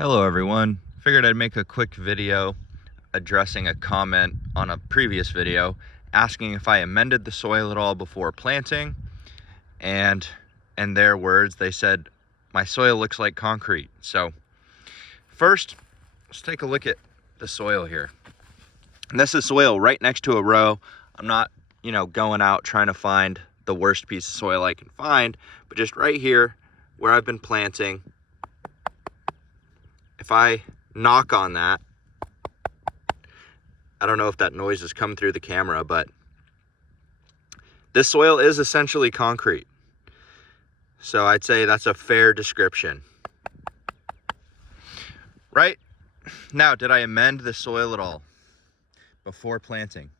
Hello everyone. Figured I'd make a quick video addressing a comment on a previous video asking if I amended the soil at all before planting, and in their words they said my soil looks like concrete. So first, let's take a look at the soil here. And this is soil right next to a row. I'm not, going out trying to find the worst piece of soil I can find, but just right here where I've been planting. If I knock on that, I don't know if that noise has come through the camera, but this soil is essentially concrete. So I'd say that's a fair description. Right? Now, did I amend the soil at all before planting?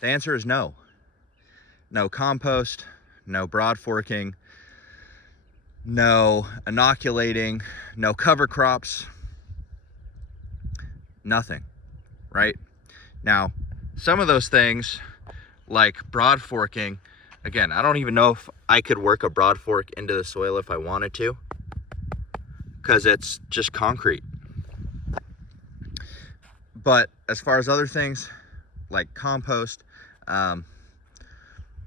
The answer is no. No compost, no broad forking, no inoculating, no cover crops. Nothing, right? Now, some of those things, like broad forking, again, I don't even know if I could work a broad fork into the soil if I wanted to, because it's just concrete. But as far as other things, like compost,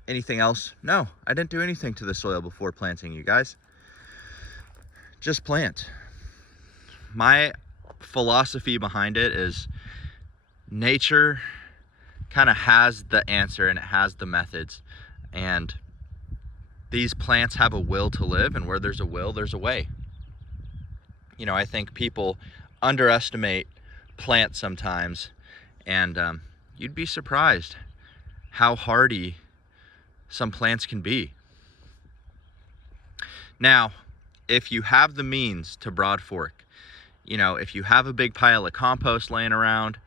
anything else, no, I didn't do anything to the soil before planting, you guys. Just plant. My philosophy behind it is nature kind of has the answer and it has the methods, and these plants have a will to live, and where there's a will, there's a way. I think people underestimate plants sometimes, and you'd be surprised how hardy some plants can be. Now, if you have the means to broad fork, if you have a big pile of compost laying around,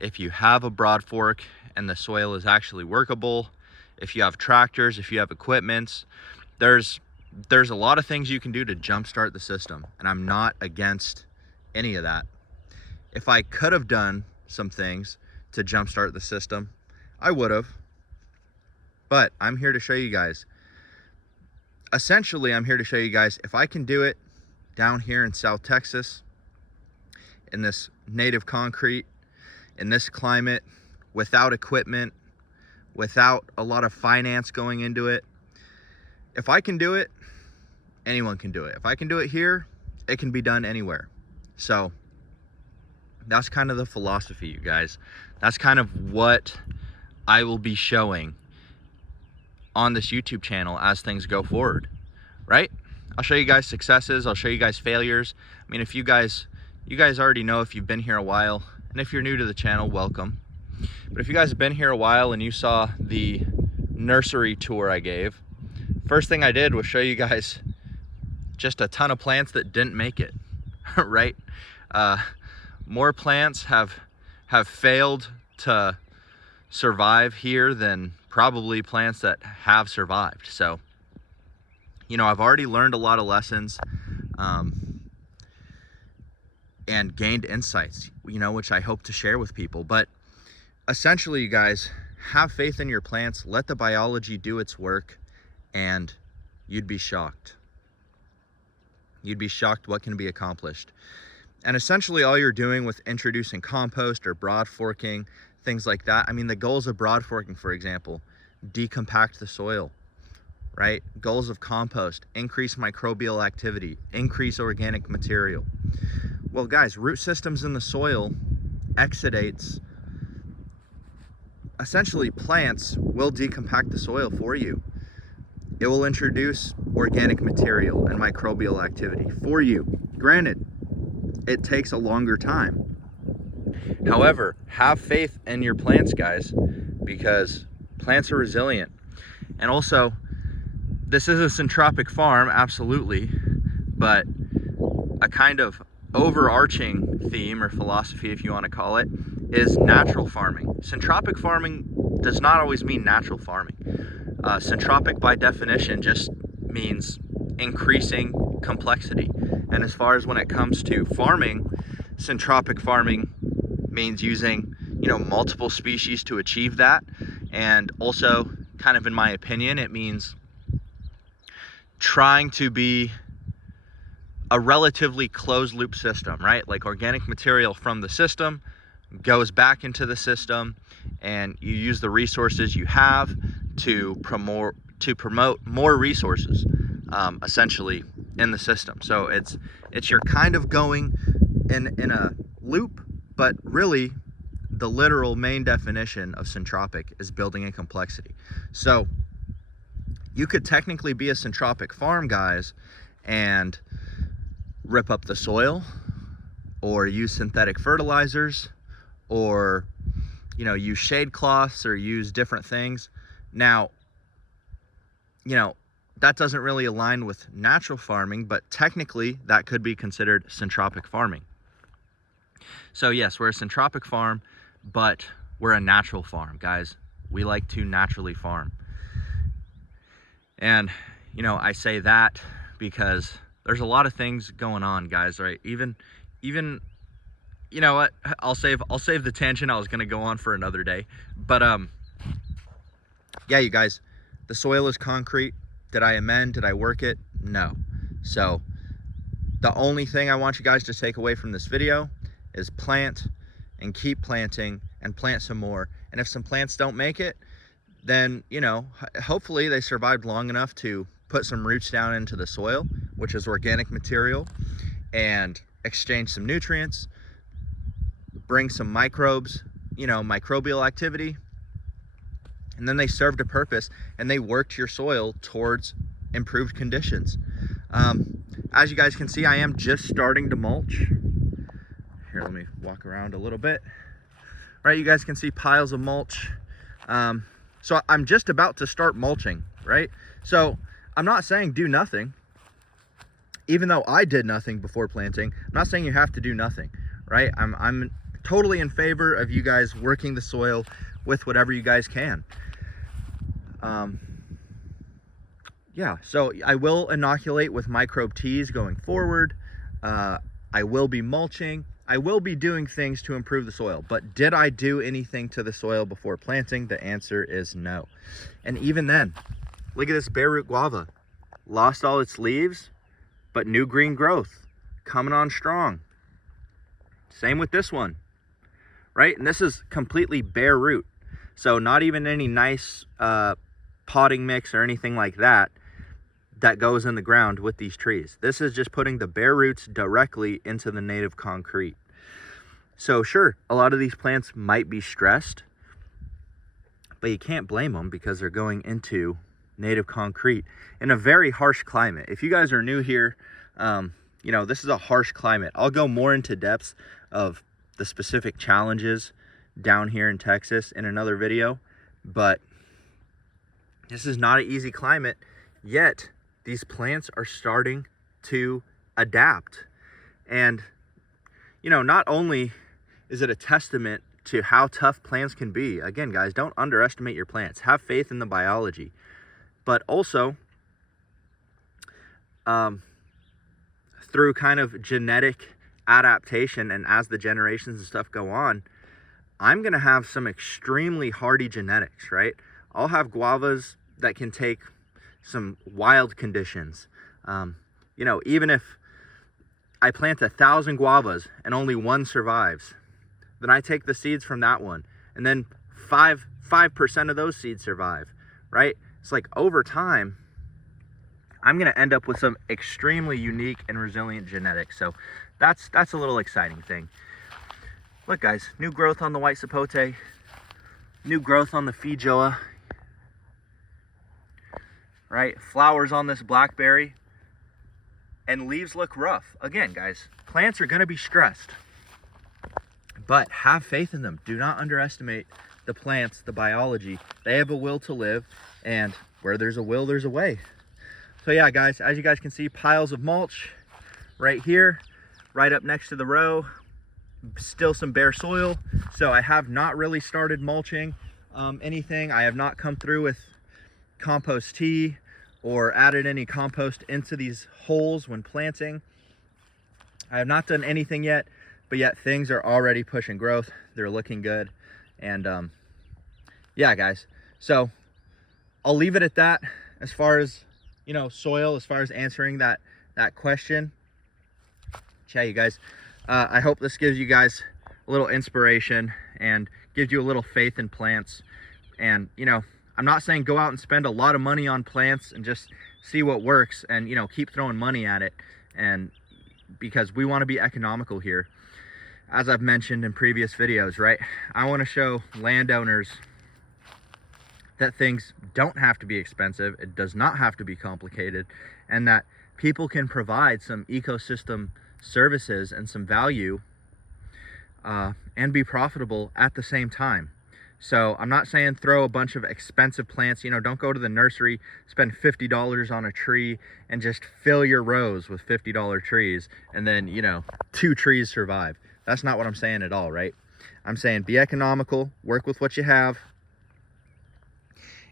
if you have a broad fork and the soil is actually workable, if you have tractors, if you have equipments, there's a lot of things you can do to jumpstart the system, and I'm not against any of that. If I could have done some things to jumpstart the system, I would have, but I'm here to show you guys. Essentially, I'm here to show you guys if I can do it down here in South Texas, in this native concrete, in this climate, without equipment, without a lot of finance going into it. If I can do it, anyone can do it. If I can do it here, it can be done anywhere. So that's kind of the philosophy, you guys. That's kind of what I will be showing on this YouTube channel as things go forward, right? I'll show you guys successes. I'll show you guys failures. I mean, if you guys already know if you've been here a while, and if you're new to the channel, welcome. But if you guys have been here a while and you saw the nursery tour I gave, first thing I did was show you guys just a ton of plants that didn't make it, right? More plants have failed to survive here than probably plants that have survived. So, I've already learned a lot of lessons, and gained insights, which I hope to share with people. But essentially, you guys, have faith in your plants, let the biology do its work, and you'd be shocked. You'd be shocked what can be accomplished. And essentially all you're doing with introducing compost or broad forking, things like that, I mean, the goals of broad forking, for example, decompact the soil, right? Goals of compost, increase microbial activity, increase organic material. Well, guys, root systems in the soil, exudates, essentially plants will decompact the soil for you. It will introduce organic material and microbial activity for you. Granted, it takes a longer time. However, have faith in your plants, guys, because plants are resilient. And also, this is a syntropic farm, absolutely, but a kind of overarching theme or philosophy, if you want to call it, is natural farming. Syntropic farming does not always mean natural farming. Syntropic by definition just means increasing complexity. And as far as when it comes to farming, syntropic farming means using, multiple species to achieve that. And also, kind of in my opinion, it means trying to be a relatively closed loop system, right? Like organic material from the system goes back into the system, and you use the resources you have to promote more resources, essentially, in the system. So you're kind of going in a loop, but really the literal main definition of syntropic is building in complexity. So you could technically be a syntropic farm, guys, and rip up the soil, or use synthetic fertilizers, or use shade cloths, or use different things. Now, that doesn't really align with natural farming, but technically that could be considered syntropic farming. So yes, we're a syntropic farm, but we're a natural farm, guys. We like to naturally farm. And I say that because there's a lot of things going on, guys, right? Even you know what, I'll save the tangent I was gonna go on for another day. But yeah, you guys, the soil is concrete. Did I amend? Did I work it? No. So the only thing I want you guys to take away from this video is plant and keep planting and plant some more. And if some plants don't make it, then hopefully they survived long enough to put some roots down into the soil, which is organic material, and exchange some nutrients, bring some microbes, microbial activity, and then they served a purpose and they worked your soil towards improved conditions. As you guys can see, I am just starting to mulch. Here, let me walk around a little bit. Right, you guys can see piles of mulch. So I'm just about to start mulching, right? So I'm not saying do nothing. Even though I did nothing before planting, I'm not saying you have to do nothing, right? I'm totally in favor of you guys working the soil with whatever you guys can. Yeah, so I will inoculate with microbe teas going forward. I will be mulching. I will be doing things to improve the soil. But did I do anything to the soil before planting? The answer is no. And even then, look at this bare root guava. Lost all its leaves, but new green growth coming on strong. Same with this one, right? And this is completely bare root. So not even any nice potting mix or anything like that goes in the ground with these trees. This is just putting the bare roots directly into the native concrete. So sure, a lot of these plants might be stressed, but you can't blame them because they're going into native concrete in a very harsh climate. If you guys are new here, this is a harsh climate. I'll go more into depth of the specific challenges down here in Texas in another video, but this is not an easy climate, yet these plants are starting to adapt. And not only is it a testament to how tough plants can be, again guys, don't underestimate your plants, have faith in the biology, but also through kind of genetic adaptation, and as the generations and stuff go on, I'm gonna have some extremely hardy genetics, right? I'll have guavas that can take some wild conditions. Even if I plant 1,000 guavas and only one survives, then I take the seeds from that one, and then 5% of those seeds survive, right? It's like over time, I'm gonna end up with some extremely unique and resilient genetics. So that's a little exciting thing. Look guys, new growth on the white sapote, new growth on the feijoa, right? Flowers on this blackberry, and leaves look rough. Again guys, plants are gonna be stressed, but have faith in them. Do not underestimate the plants, the biology. They have a will to live, and where there's a will, there's a way. So yeah guys, as you guys can see, piles of mulch right here, right up next to the row. Still some bare soil, so I have not really started mulching anything. I have not come through with compost tea or added any compost into these holes when planting. I have not done anything yet, but yet things are already pushing growth. They're looking good. And yeah guys, so I'll leave it at that as far as soil, as far as answering that question. much. Yeah, you guys, I hope this gives you guys a little inspiration and gives you a little faith in plants. And, you know, I'm not saying go out and spend a lot of money on plants and just see what works and, you know, keep throwing money at it. And because we want to be economical here. As I've mentioned in previous videos, right? I want to show landowners that things don't have to be expensive. It does not have to be complicated, and that people can provide some ecosystem services and some value and be profitable at the same time. So I'm not saying throw a bunch of expensive plants, you know, don't go to the nursery, spend $50 on a tree and just fill your rows with $50 trees and then, you know, 2 trees survive. That's not what I'm saying at all, right? I'm saying be economical, work with what you have,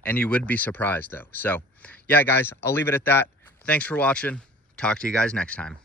and you would be surprised though. So yeah, guys, I'll leave it at that. Thanks for watching. Talk to you guys next time.